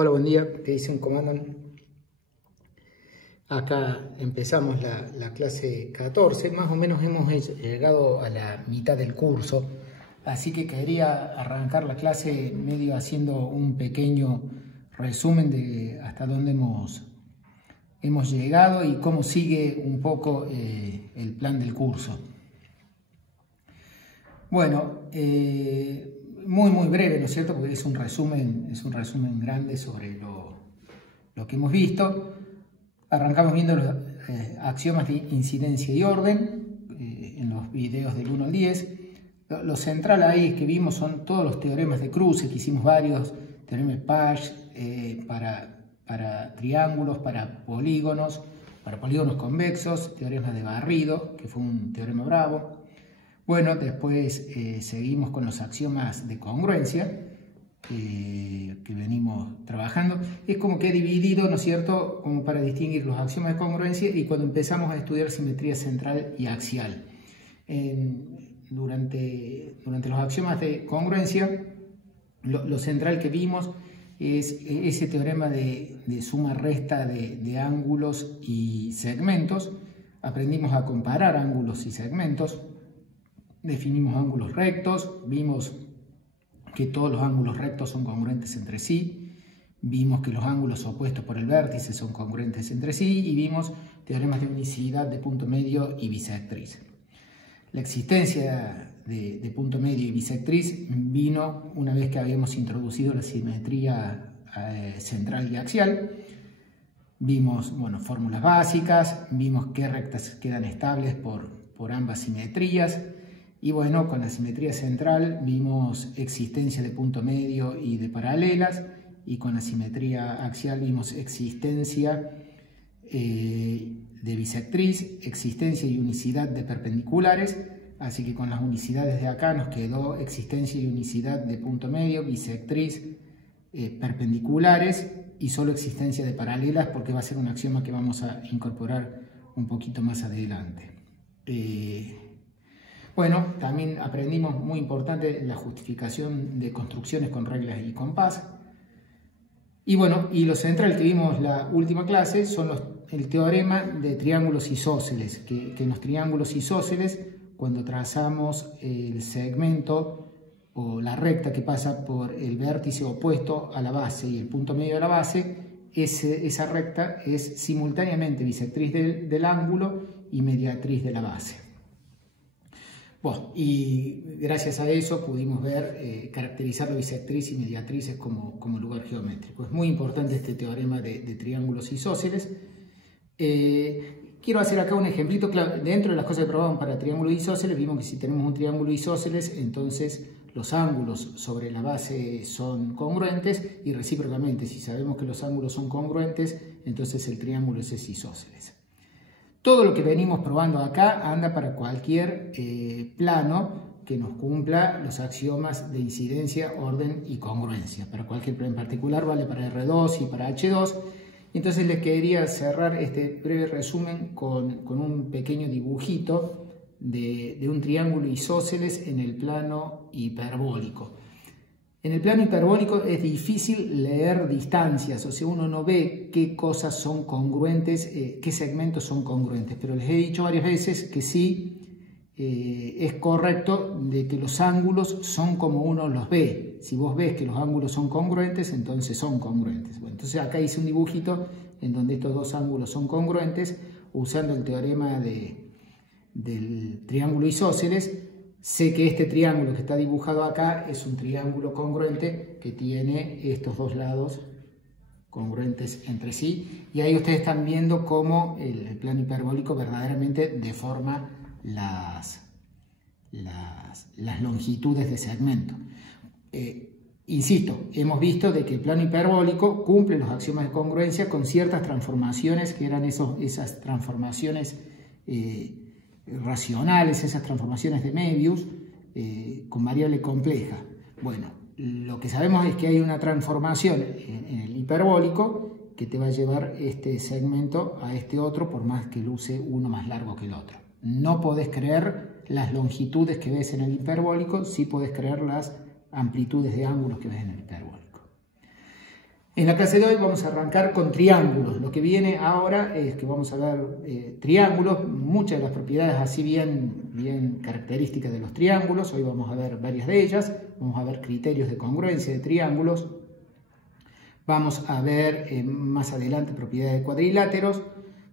Hola, buen día, te dice un comando. Acá empezamos la clase 14, más o menos hemos llegado a la mitad del curso, así que quería arrancar la clase medio haciendo un pequeño resumen de hasta dónde hemos llegado y cómo sigue un poco el plan del curso. Bueno, muy breve, ¿no es cierto? Porque es un resumen grande sobre lo que hemos visto. Arrancamos viendo los axiomas de incidencia y orden en los videos del 1 al 10. Lo central ahí que vimos son todos los teoremas de cruce, que hicimos varios, teorema de Pasch para triángulos, para polígonos convexos, teoremas de Garrido, que fue un teorema bravo. Bueno, después seguimos con los axiomas de congruencia que venimos trabajando. Es como que he dividido, ¿no es cierto?, como para distinguir los axiomas de congruencia y cuando empezamos a estudiar simetría central y axial. Durante los axiomas de congruencia, lo central que vimos es ese teorema de suma-resta de ángulos y segmentos. Aprendimos a comparar ángulos y segmentos. Definimos ángulos rectos, vimos que todos los ángulos rectos son congruentes entre sí, vimos que los ángulos opuestos por el vértice son congruentes entre sí y vimos teoremas de unicidad de punto medio y bisectriz. La existencia de punto medio y bisectriz vino una vez que habíamos introducido la simetría central y axial. Vimos, bueno, fórmulas básicas, vimos qué rectas quedan estables por ambas simetrías. Y bueno, con la simetría central vimos existencia de punto medio y de paralelas, y con la simetría axial vimos existencia de bisectriz, existencia y unicidad de perpendiculares, así que con las unicidades de acá nos quedó existencia y unicidad de punto medio, bisectriz, perpendiculares y solo existencia de paralelas, porque va a ser un axioma que vamos a incorporar un poquito más adelante. Bueno, también aprendimos, muy importante, la justificación de construcciones con reglas y compás. Y bueno, y lo central que vimos la última clase son el teorema de triángulos isósceles, que en los triángulos isósceles, cuando trazamos el segmento o la recta que pasa por el vértice opuesto a la base y el punto medio de la base, esa recta es simultáneamente bisectriz del ángulo y mediatriz de la base. Bueno, y gracias a eso pudimos ver, caracterizar la bisectriz y mediatrices como lugar geométrico. Es muy importante este teorema de triángulos isósceles. Quiero hacer acá un ejemplito. Claro, dentro de las cosas que probamos para triángulos isósceles, vimos que si tenemos un triángulo isósceles, entonces los ángulos sobre la base son congruentes, y recíprocamente, si sabemos que los ángulos son congruentes, entonces el triángulo es isósceles. Todo lo que venimos probando acá anda para cualquier plano que nos cumpla los axiomas de incidencia, orden y congruencia. Para cualquier plano en particular vale para R2 y para H2. Entonces les quería cerrar este breve resumen con un pequeño dibujito de un triángulo isósceles en el plano hiperbólico. En el plano hiperbólico es difícil leer distancias, o sea, uno no ve qué cosas son congruentes, qué segmentos son congruentes, pero les he dicho varias veces que sí es correcto de que los ángulos son como uno los ve. Si vos ves que los ángulos son congruentes, entonces son congruentes. Bueno, entonces acá hice un dibujito en donde estos dos ángulos son congruentes, usando el teorema del triángulo isósceles. Sé que este triángulo que está dibujado acá es un triángulo congruente que tiene estos dos lados congruentes entre sí, y ahí ustedes están viendo cómo el plano hiperbólico verdaderamente deforma las longitudes de segmento. Insisto, hemos visto de que el plano hiperbólico cumple los axiomas de congruencia con ciertas transformaciones que eran esas transformaciones racionales, esas transformaciones de Möbius con variable compleja. Bueno, lo que sabemos es que hay una transformación en el hiperbólico que te va a llevar este segmento a este otro, por más que luce uno más largo que el otro. No podés creer las longitudes que ves en el hiperbólico, sí podés creer las amplitudes de ángulos que ves en el hiperbólico. En la clase de hoy vamos a arrancar con triángulos. Lo que viene ahora es que vamos a ver triángulos, muchas de las propiedades así bien características de los triángulos. Hoy vamos a ver varias de ellas. Vamos a ver criterios de congruencia de triángulos. Vamos a ver más adelante propiedades de cuadriláteros.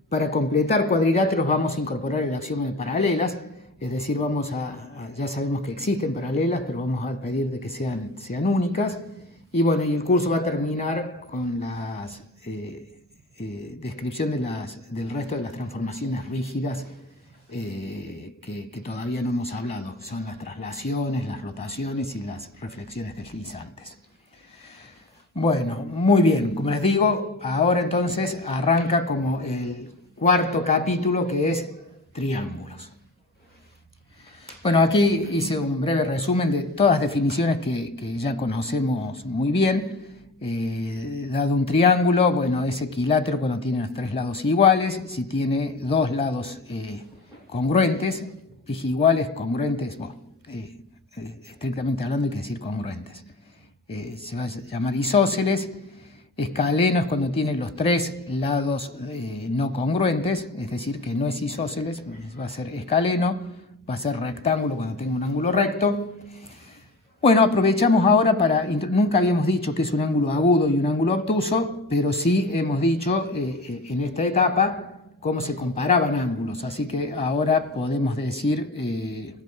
Para completar cuadriláteros vamos a incorporar el axioma de paralelas. Es decir, ya sabemos que existen paralelas, pero vamos a pedir de que sean únicas. Y bueno, y el curso va a terminar con la descripción del resto de las transformaciones rígidas que todavía no hemos hablado. Son las traslaciones, las rotaciones y las reflexiones deslizantes. Bueno, muy bien. Como les digo, ahora entonces arranca como el cuarto capítulo, que es triángulos. Bueno, aquí hice un breve resumen de todas las definiciones que ya conocemos muy bien. Dado un triángulo, bueno, es equilátero cuando tiene los tres lados iguales. Si tiene dos lados congruentes, dije iguales, congruentes, bueno, estrictamente hablando hay que decir congruentes. Se va a llamar isósceles. Escaleno es cuando tiene los tres lados no congruentes, es decir, que no es isósceles, va a ser escaleno. Va a ser rectángulo cuando tenga un ángulo recto. Bueno, aprovechamos ahora nunca habíamos dicho que es un ángulo agudo y un ángulo obtuso, pero sí hemos dicho en esta etapa cómo se comparaban ángulos. Así que ahora podemos decir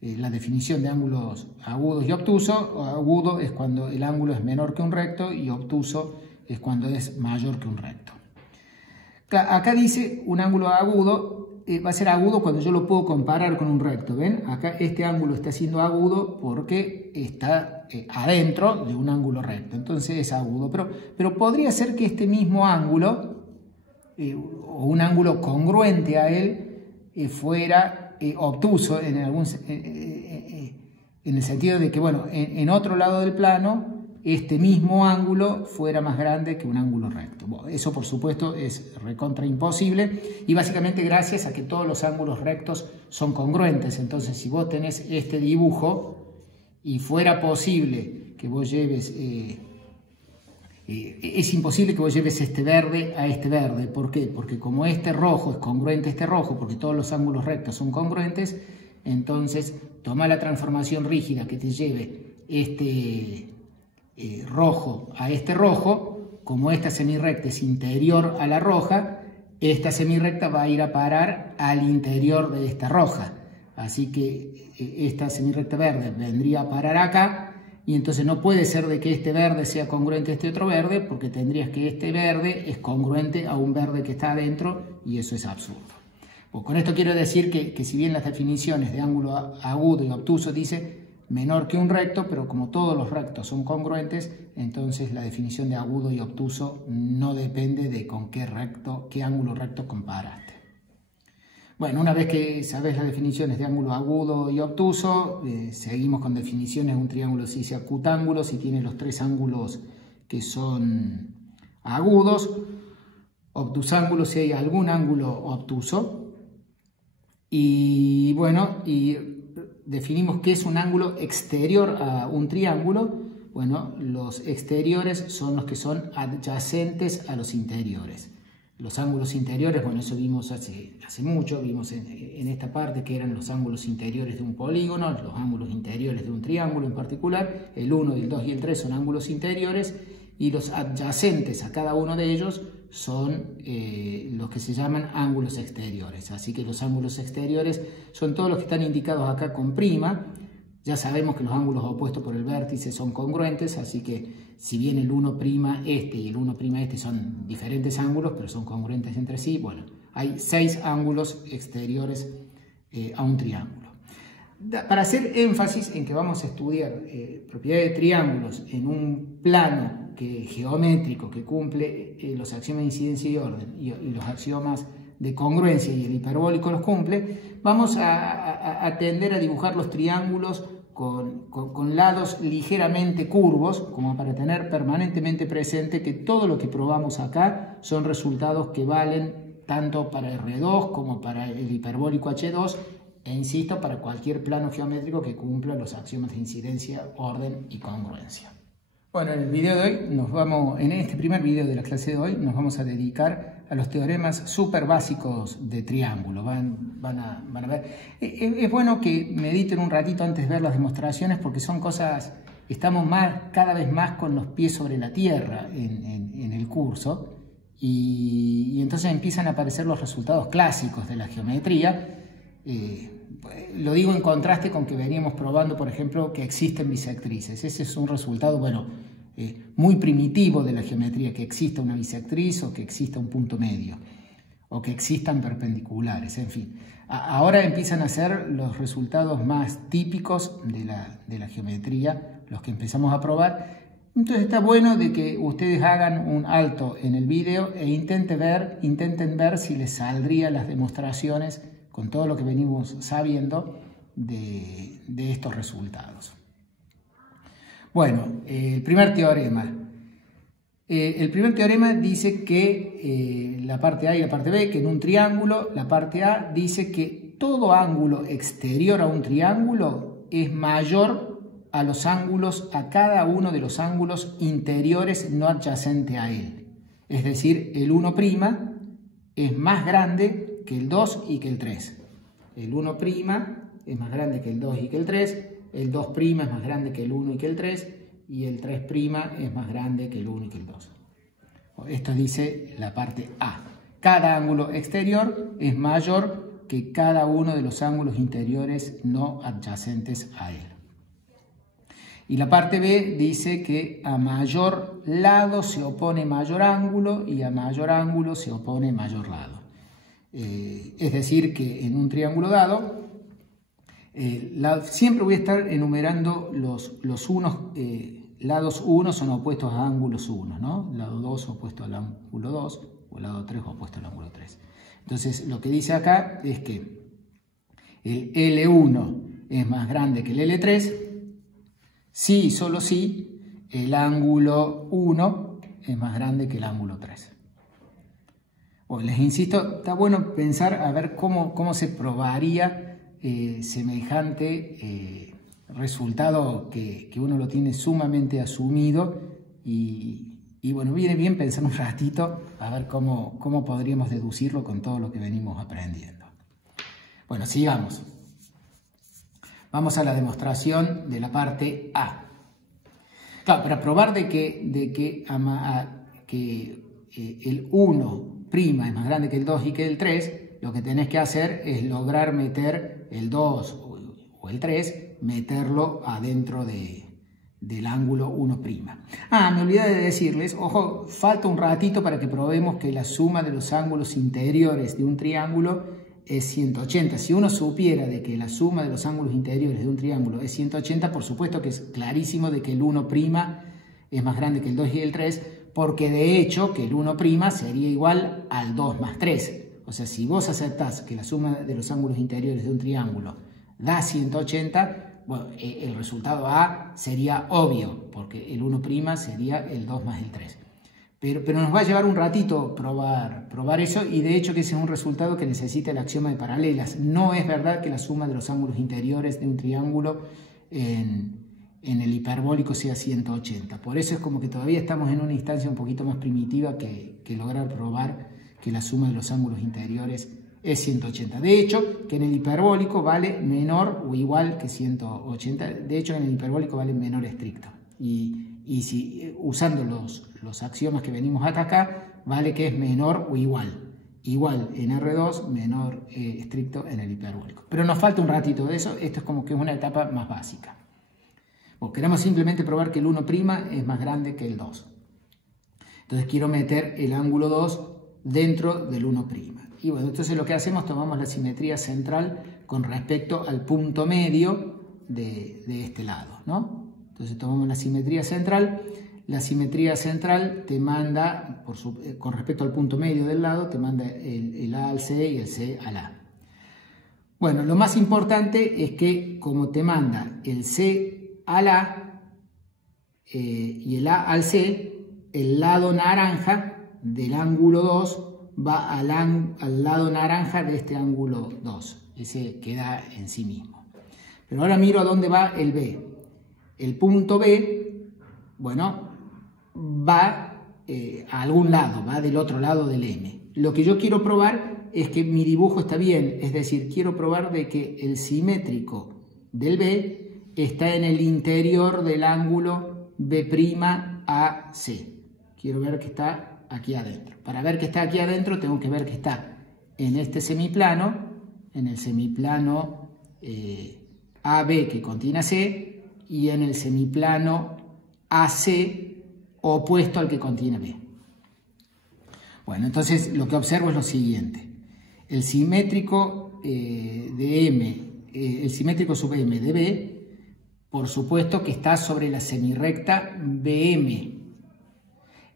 la definición de ángulos agudos y obtuso. Agudo es cuando el ángulo es menor que un recto y obtuso es cuando es mayor que un recto. Acá dice un ángulo agudo. Va a ser agudo cuando yo lo puedo comparar con un recto. ¿Ven? Acá este ángulo está siendo agudo porque está adentro de un ángulo recto. Entonces es agudo. Pero podría ser que este mismo ángulo, o un ángulo congruente a él, fuera obtuso en el sentido de que, bueno, en otro lado del plano, este mismo ángulo fuera más grande que un ángulo recto. Bueno, eso por supuesto es recontra imposible y básicamente gracias a que todos los ángulos rectos son congruentes. Entonces si vos tenés este dibujo y fuera posible que vos lleves, es imposible que vos lleves este verde a este verde. ¿Por qué? Porque como este rojo es congruente a este rojo, porque todos los ángulos rectos son congruentes, entonces toma la transformación rígida que te lleve este rojo a este rojo. Como esta semirrecta es interior a la roja, esta semirrecta va a ir a parar al interior de esta roja. Así que esta semirrecta verde vendría a parar acá y entonces no puede ser de que este verde sea congruente a este otro verde, porque tendrías que este verde es congruente a un verde que está adentro y eso es absurdo. Pues con esto quiero decir que si bien las definiciones de ángulo agudo y obtuso dice menor que un recto, pero como todos los rectos son congruentes, entonces la definición de agudo y obtuso no depende de con qué ángulo recto comparaste. Bueno, una vez que sabes las definiciones de ángulo agudo y obtuso, seguimos con definiciones de un triángulo si sea acutángulo, si tiene los tres ángulos que son agudos, obtusángulo si hay algún ángulo obtuso, y bueno, definimos qué es un ángulo exterior a un triángulo. Bueno, los exteriores son los que son adyacentes a los interiores. Los ángulos interiores, bueno, eso vimos hace mucho, vimos en esta parte que eran los ángulos interiores de un polígono, los ángulos interiores de un triángulo en particular. El 1, el 2 y el 3 son ángulos interiores y los adyacentes a cada uno de ellos son los que se llaman ángulos exteriores. Así que los ángulos exteriores son todos los que están indicados acá con prima. Ya sabemos que los ángulos opuestos por el vértice son congruentes, así que si bien el 1' este y el 1' este son diferentes ángulos, pero son congruentes entre sí, bueno, hay 6 ángulos exteriores a un triángulo. Para hacer énfasis en que vamos a estudiar propiedades de triángulos en un plano geométrico que cumple los axiomas de incidencia y orden y los axiomas de congruencia y el hiperbólico los cumple, vamos a tender a dibujar los triángulos con lados ligeramente curvos, como para tener permanentemente presente que todo lo que probamos acá son resultados que valen tanto para R2 como para el hiperbólico H2, e insisto, para cualquier plano geométrico que cumpla los axiomas de incidencia, orden y congruencia. Bueno, en el video de hoy en este primer video de la clase de hoy nos vamos a dedicar a los teoremas súper básicos de triángulo. Van a ver. Es bueno que mediten un ratito antes de ver las demostraciones porque son cosas, estamos cada vez más con los pies sobre la tierra en el curso y entonces empiezan a aparecer los resultados clásicos de la geometría. Lo digo en contraste con que veníamos probando, por ejemplo, que existen bisectrices. Ese es un resultado, muy primitivo de la geometría, que exista una bisectriz o que exista un punto medio, o que existan perpendiculares, en fin. Ahora empiezan a ser los resultados más típicos de la geometría, los que empezamos a probar. Entonces está bueno de que ustedes hagan un alto en el video e intenten ver si les saldrían las demostraciones con todo lo que venimos sabiendo de estos resultados. Bueno, el primer teorema. El primer teorema dice que la parte A y la parte B, que en un triángulo, la parte A dice que todo ángulo exterior a un triángulo es mayor a cada uno de los ángulos interiores no adyacentes a él. Es decir, el 1' es más grande que el 2 y que el 3. El 1' es más grande que el 2 y que el 3, el 2' es más grande que el 1 y que el 3, y el 3' es más grande que el 1 y que el 2. Esto dice la parte A. Cada ángulo exterior es mayor que cada uno de los ángulos interiores no adyacentes a él. Y la parte B dice que a mayor lado se opone mayor ángulo y a mayor ángulo se opone mayor lado. Es decir, que en un triángulo dado, siempre voy a estar enumerando los unos, lados 1 son opuestos a ángulos 1, ¿no? Lado 2 opuesto al ángulo 2, o lado 3 opuesto al ángulo 3. Entonces, lo que dice acá es que el L1 es más grande que el L3, si y solo si el ángulo 1 es más grande que el ángulo 3. Bueno, les insisto, está bueno pensar a ver cómo se probaría semejante resultado que uno lo tiene sumamente asumido y bueno, viene bien pensar un ratito a ver cómo podríamos deducirlo con todo lo que venimos aprendiendo. Bueno, sigamos. Vamos a la demostración de la parte A. Claro, para probar de que el 1' es más grande que el 2 y que el 3, lo que tenés que hacer es lograr meter el 2 o el 3, meterlo adentro del ángulo 1'. Me olvidé de decirles, ojo, falta un ratito para que probemos que la suma de los ángulos interiores de un triángulo es 180. Si uno supiera de que la suma de los ángulos interiores de un triángulo es 180, por supuesto que es clarísimo de que el 1' es más grande que el 2 y el 3, porque de hecho que el 1' sería igual al 2 más 3. O sea, si vos aceptás que la suma de los ángulos interiores de un triángulo da 180, bueno, el resultado A sería obvio, porque el 1' sería el 2 más el 3. Pero nos va a llevar un ratito probar eso, y de hecho que ese es un resultado que necesita el axioma de paralelas. No es verdad que la suma de los ángulos interiores de un triángulo en el hiperbólico sea 180. Por eso es como que todavía estamos en una instancia un poquito más primitiva que lograr probar que la suma de los ángulos interiores es 180. De hecho, que en el hiperbólico vale menor o igual que 180. De hecho, en el hiperbólico vale menor estricto. Y si usando los axiomas que venimos hasta acá, vale que es menor o igual. Igual en R2, menor estricto en el hiperbólico. Pero nos falta un ratito de eso. Esto es como que es una etapa más básica. Queremos simplemente probar que el 1' es más grande que el 2. Entonces quiero meter el ángulo 2 dentro del 1'. Y bueno, entonces lo que hacemos, tomamos la simetría central con respecto al punto medio de este lado, ¿no? Entonces tomamos la simetría central. La simetría central te manda, con respecto al punto medio del lado, te manda el A al C y el C al A. Bueno, lo más importante es que como te manda el C al A y el A al C, el lado naranja del ángulo 2 va al lado naranja de este ángulo 2. Ese queda en sí mismo. Pero ahora miro a dónde va el B. El punto B, bueno, va a algún lado, va del otro lado del M. Lo que yo quiero probar es que mi dibujo está bien, es decir, quiero probar de que el simétrico del B está en el interior del ángulo B'AC. Quiero ver que está aquí adentro. Para ver que está aquí adentro tengo que ver que está en este semiplano, en el semiplano AB que contiene AC y en el semiplano AC opuesto al que contiene B. Bueno, entonces lo que observo es lo siguiente. El simétrico de M, el simétrico sub M de B, por supuesto que está sobre la semirrecta BM.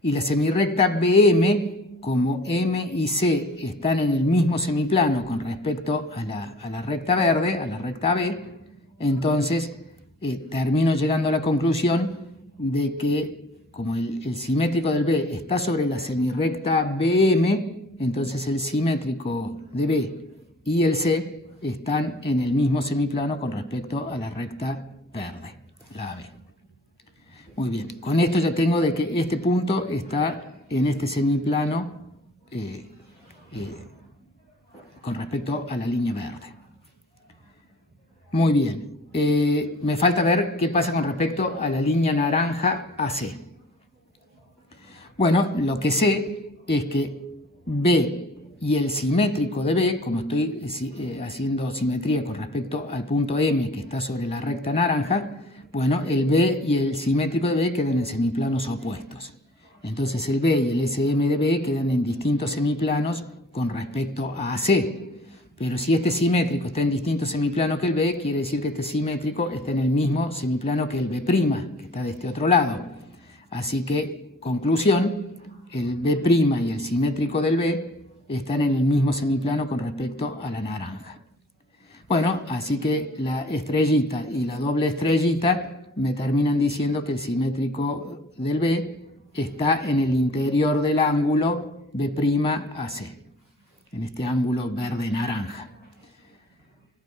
Y la semirrecta BM, como M y C están en el mismo semiplano con respecto a la recta verde, a la recta B, entonces termino llegando a la conclusión de que como el simétrico del B está sobre la semirrecta BM, entonces el simétrico de B y el C están en el mismo semiplano con respecto a la recta verde, la AB. Muy bien, con esto ya tengo de que este punto está en este semiplano con respecto a la línea verde. Muy bien, me falta ver qué pasa con respecto a la línea naranja AC. Bueno, lo que sé es que B y el simétrico de B, como estoy haciendo simetría con respecto al punto M que está sobre la recta naranja, bueno, el B y el simétrico de B quedan en semiplanos opuestos. Entonces el B y el SM de B quedan en distintos semiplanos con respecto a AC. Pero si este simétrico está en distinto semiplano que el B, quiere decir que este simétrico está en el mismo semiplano que el B', que está de este otro lado. Así que, conclusión, el B' y el simétrico del B están en el mismo semiplano con respecto a la naranja. Bueno, así que la estrellita y la doble estrellita me terminan diciendo que el simétrico del B está en el interior del ángulo B'AC, en este ángulo verde-naranja.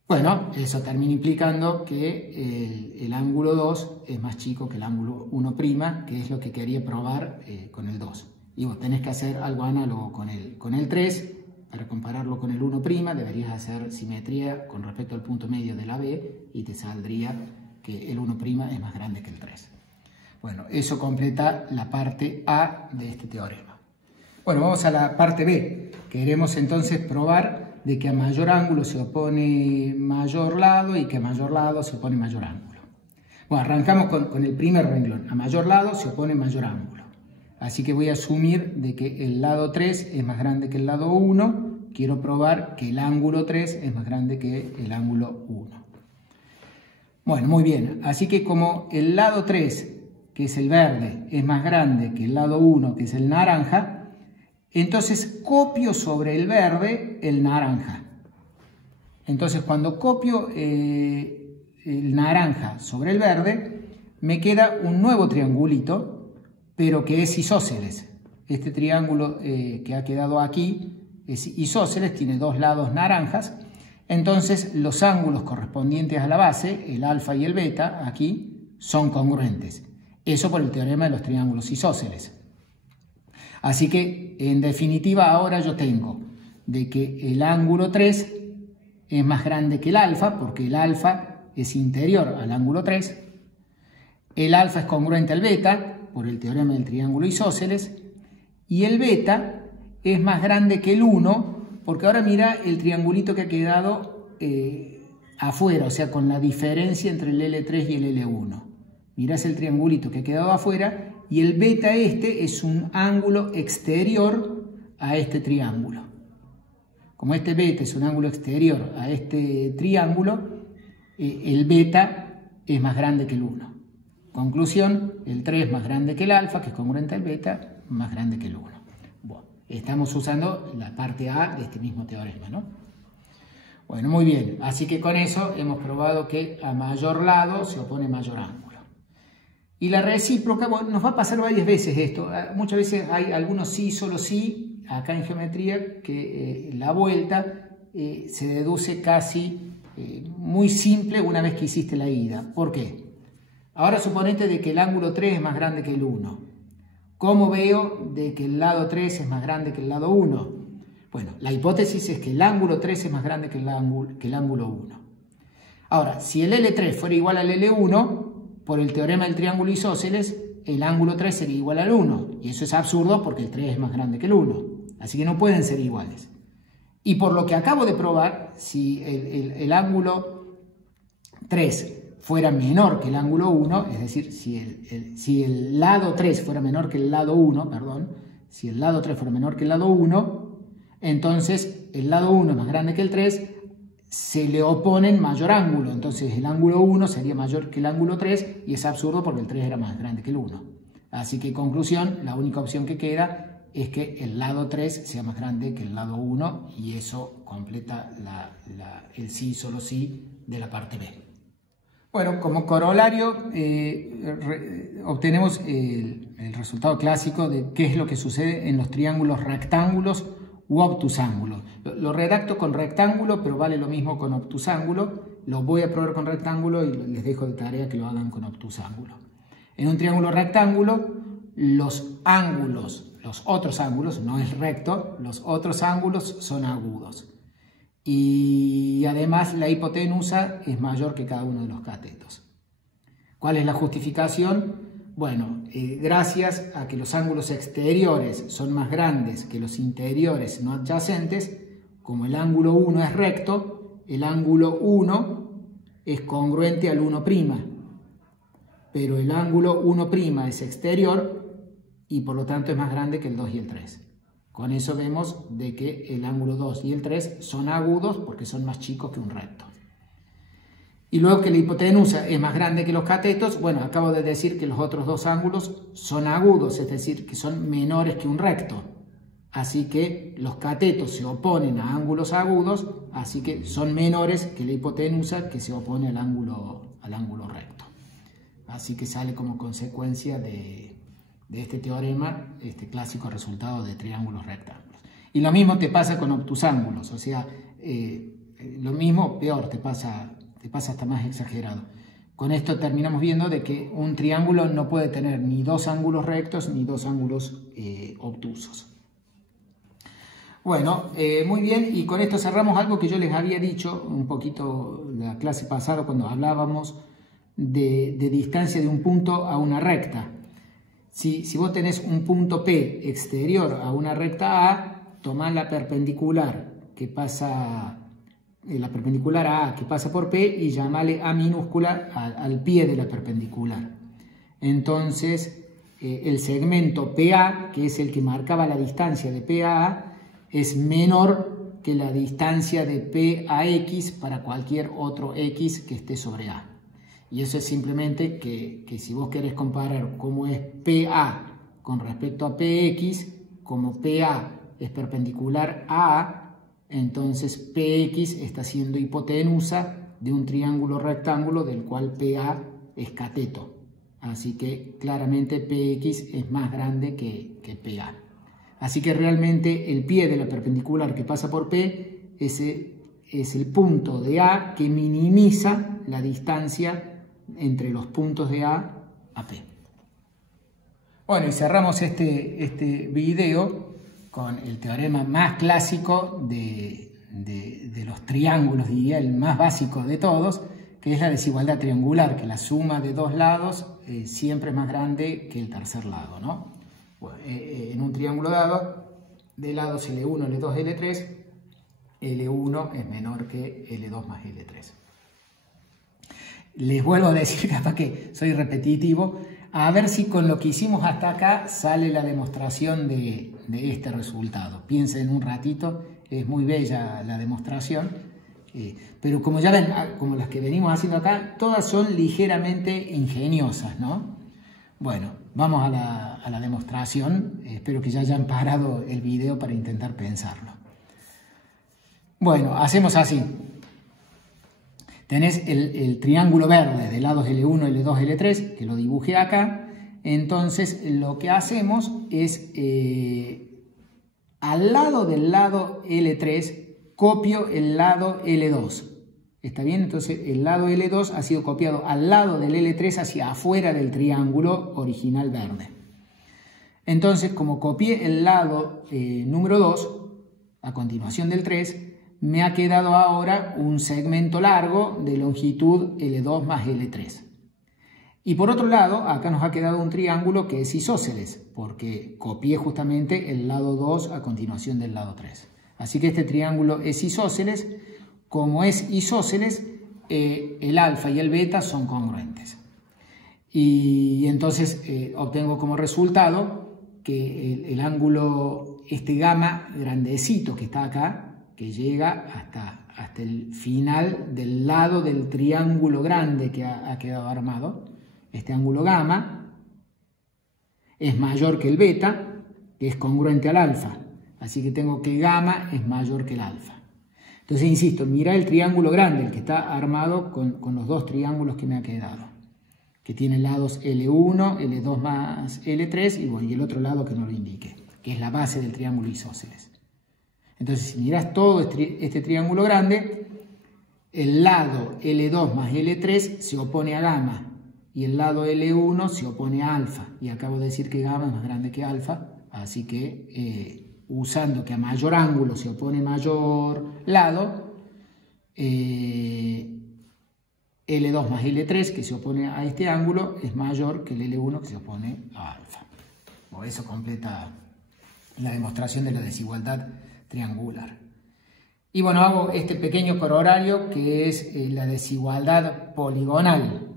Bueno, eso termina implicando que el ángulo 2 es más chico que el ángulo 1', que es lo que quería probar con el 2. Y vos tenés que hacer algo análogo con el 3, para compararlo con el 1', deberías hacer simetría con respecto al punto medio de la B y te saldría que el 1' es más grande que el 3. Bueno, eso completa la parte A de este teorema. Bueno, vamos a la parte B. Queremos entonces probar de que a mayor ángulo se opone mayor lado y que a mayor lado se opone mayor ángulo. Bueno, arrancamos con el primer renglón. A mayor lado se opone mayor ángulo. Así que voy a asumir de que el lado 3 es más grande que el lado 1. Quiero probar que el ángulo 3 es más grande que el ángulo 1. Bueno, muy bien. Así que como el lado 3, que es el verde, es más grande que el lado 1, que es el naranja, entonces copio sobre el verde el naranja. Entonces cuando copio el naranja sobre el verde, me queda un nuevo triangulito, pero que es isósceles. Este triángulo que ha quedado aquí es isósceles, tiene dos lados naranjas. Entonces los ángulos correspondientes a la base, el alfa y el beta, aquí, son congruentes. Eso por el teorema de los triángulos isósceles. Así que, en definitiva, ahora yo tengo de que el ángulo 3 es más grande que el alfa, porque el alfa es interior al ángulo 3. El alfa es congruente al beta, por el teorema del triángulo isósceles. Y el beta es más grande que el 1, porque ahora mira el triangulito que ha quedado afuera, o sea, con la diferencia entre el L3 y el L1. Mirás el triangulito que ha quedado afuera. Y el beta es un ángulo exterior a este triángulo. Como este beta es un ángulo exterior a este triángulo, el beta es más grande que el 1. Conclusión, el 3 es más grande que el alfa, que es congruente al beta, más grande que el 1. Bueno, estamos usando la parte A de este mismo teorema, ¿no? Bueno, muy bien. Así que con eso hemos probado que a mayor lado se opone mayor ángulo. Y la recíproca, bueno, nos va a pasar varias veces esto. Muchas veces hay algunos sí, solo sí, acá en geometría, que la vuelta se deduce casi muy simple una vez que hiciste la ida. ¿Por qué? Ahora suponete de que el ángulo 3 es más grande que el 1. ¿Cómo veo de que el lado 3 es más grande que el lado 1? Bueno, la hipótesis es que el ángulo 3 es más grande que el ángulo 1. Ahora, si el L3 fuera igual al L1, por el teorema del triángulo isósceles, el ángulo 3 sería igual al 1. Y eso es absurdo porque el 3 es más grande que el 1. Así que no pueden ser iguales. Y por lo que acabo de probar, si el ángulo 3 fuera menor que el ángulo 1, es decir, si el lado 3 fuera menor que el lado 1, perdón, si el lado 3 fuera menor que el lado 1, entonces el lado 1 es más grande que el 3, se le oponen mayor ángulo, entonces el ángulo 1 sería mayor que el ángulo 3 y es absurdo porque el 3 era más grande que el 1. Así que, conclusión, la única opción que queda es que el lado 3 sea más grande que el lado 1 y eso completa el sí, solo sí de la parte B. Bueno, como corolario obtenemos el resultado clásico de qué es lo que sucede en los triángulos rectángulos u obtusángulos. Lo redacto con rectángulo, pero vale lo mismo con obtusángulo. Lo voy a probar con rectángulo y les dejo de tarea que lo hagan con obtusángulo. En un triángulo rectángulo, los otros ángulos, no es recto, los otros ángulos son agudos. Y además la hipotenusa es mayor que cada uno de los catetos. ¿Cuál es la justificación? Bueno, gracias a que los ángulos exteriores son más grandes que los interiores no adyacentes, como el ángulo 1 es recto, el ángulo 1 es congruente al 1', pero el ángulo 1' es exterior y por lo tanto es más grande que el 2 y el 3. Con eso vemos de que el ángulo 2 y el 3 son agudos porque son más chicos que un recto. Y luego que la hipotenusa es más grande que los catetos, bueno, acabo de decir que los otros dos ángulos son agudos, es decir, que son menores que un recto. Así que los catetos se oponen a ángulos agudos, así que son menores que la hipotenusa que se opone al ángulo recto. Así que sale como consecuencia de este teorema, este clásico resultado de triángulos rectángulos. Y lo mismo te pasa con obtusángulos, o sea, lo mismo, peor, te pasa hasta más exagerado. Con esto terminamos viendo de que un triángulo no puede tener ni dos ángulos rectos ni dos ángulos obtusos. Bueno, muy bien, y con esto cerramos algo que yo les había dicho un poquito la clase pasada cuando hablábamos de distancia de un punto a una recta. Si vos tenés un punto P exterior a una recta A, tomás la perpendicular a A que pasa por P y llamale A minúscula al pie de la perpendicular. Entonces, el segmento PA, que es el que marcaba la distancia de P a A, es menor que la distancia de P a X para cualquier otro X que esté sobre A. Y eso es simplemente que si vos querés comparar cómo es PA con respecto a PX, como PA es perpendicular a A, entonces PX está siendo hipotenusa de un triángulo rectángulo del cual PA es cateto. Así que claramente PX es más grande que PA. Así que realmente el pie de la perpendicular que pasa por P es el punto de A que minimiza la distancia entre los puntos de A a P. Bueno, y cerramos este video con el teorema más clásico de los triángulos, diría el más básico de todos, que es la desigualdad triangular, que la suma de dos lados siempre es más grande que el tercer lado, ¿no? Bueno, en un triángulo dado, de lados L1, L2, L3, L1 es menor que L2 más L3. Les vuelvo a decir, capaz que soy repetitivo, a ver si con lo que hicimos hasta acá sale la demostración de este resultado. Piensen un ratito, es muy bella la demostración, pero como ya ven, como las que venimos haciendo acá, todas son ligeramente ingeniosas, ¿no? Bueno, vamos a la demostración, espero que ya hayan parado el video para intentar pensarlo. Bueno, hacemos así. Tenés el triángulo verde de lados L1, L2, L3, que lo dibujé acá. Entonces lo que hacemos es, al lado del lado L3, copio el lado L2. ¿Está bien? Entonces el lado L2 ha sido copiado al lado del L3 hacia afuera del triángulo original verde. Entonces, como copié el lado número 2, a continuación del 3, me ha quedado ahora un segmento largo de longitud L2 más L3. Y por otro lado, acá nos ha quedado un triángulo que es isósceles, porque copié justamente el lado 2 a continuación del lado 3. Así que este triángulo es isósceles. Como es isósceles, el alfa y el beta son congruentes. Y entonces obtengo como resultado que el ángulo, este gamma grandecito que está acá, que llega hasta el final del lado del triángulo grande que ha quedado armado, este ángulo gamma es mayor que el beta, que es congruente al alfa. Así que tengo que gamma es mayor que el alfa. Entonces, insisto, mira el triángulo grande, el que está armado con los dos triángulos que me ha quedado, que tiene lados L1, L2 más L3 y el otro lado que no lo indique, que es la base del triángulo isósceles. Entonces, si miras todo este triángulo grande, el lado L2 más L3 se opone a gamma y el lado L1 se opone a alfa. Y acabo de decir que gamma es más grande que alfa, así que usando que a mayor ángulo se opone mayor lado, L2 más L3 que se opone a este ángulo es mayor que el L1 que se opone a alfa. Eso completa la demostración de la desigualdad triangular. Y bueno, hago este pequeño corolario que es la desigualdad poligonal.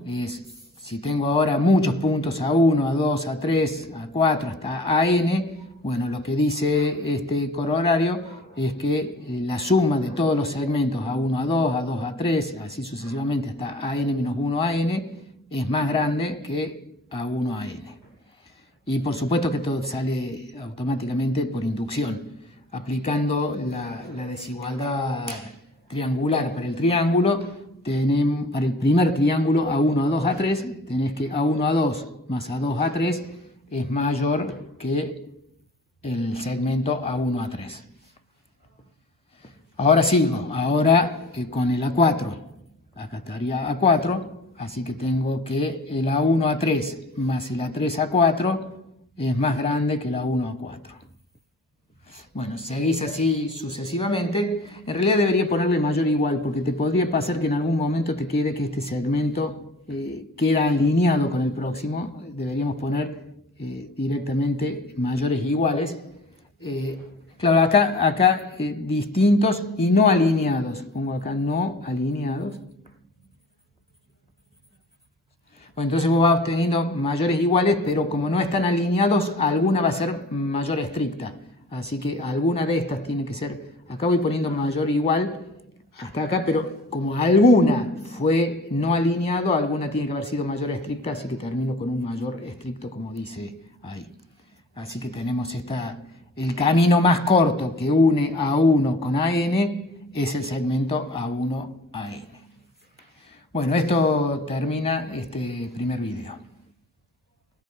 Si tengo ahora muchos puntos A1, A2, A3, A4 hasta AN, bueno, lo que dice este corolario es que la suma de todos los segmentos A1, A2, A2, A3, así sucesivamente hasta AN menos 1 AN es más grande que A1 AN. Y por supuesto que todo sale automáticamente por inducción. Aplicando la desigualdad triangular para el triángulo, para el primer triángulo A1, A2, A3, tenés que A1, A2 más A2, A3 es mayor que el segmento A1, A3. Ahora sigo, ahora con el A4. Acá estaría A4, así que tengo que el A1, A3 más el A3, A4 es más grande que el A1, A4. Bueno, seguís así sucesivamente. En realidad debería ponerle mayor o igual, porque te podría pasar que en algún momento te quede que este segmento queda alineado con el próximo. Deberíamos poner directamente mayores e iguales. Claro, acá distintos y no alineados. Pongo acá no alineados. Bueno, entonces vos vas obteniendo mayores e iguales, pero como no están alineados, alguna va a ser mayor estricta. Así que alguna de estas tiene que ser, acá voy poniendo mayor o igual hasta acá, pero como alguna fue no alineado, alguna tiene que haber sido mayor estricta, así que termino con un mayor estricto como dice ahí. Así que tenemos el camino más corto que une A1 con AN es el segmento A1 AN. Bueno, esto termina este primer video.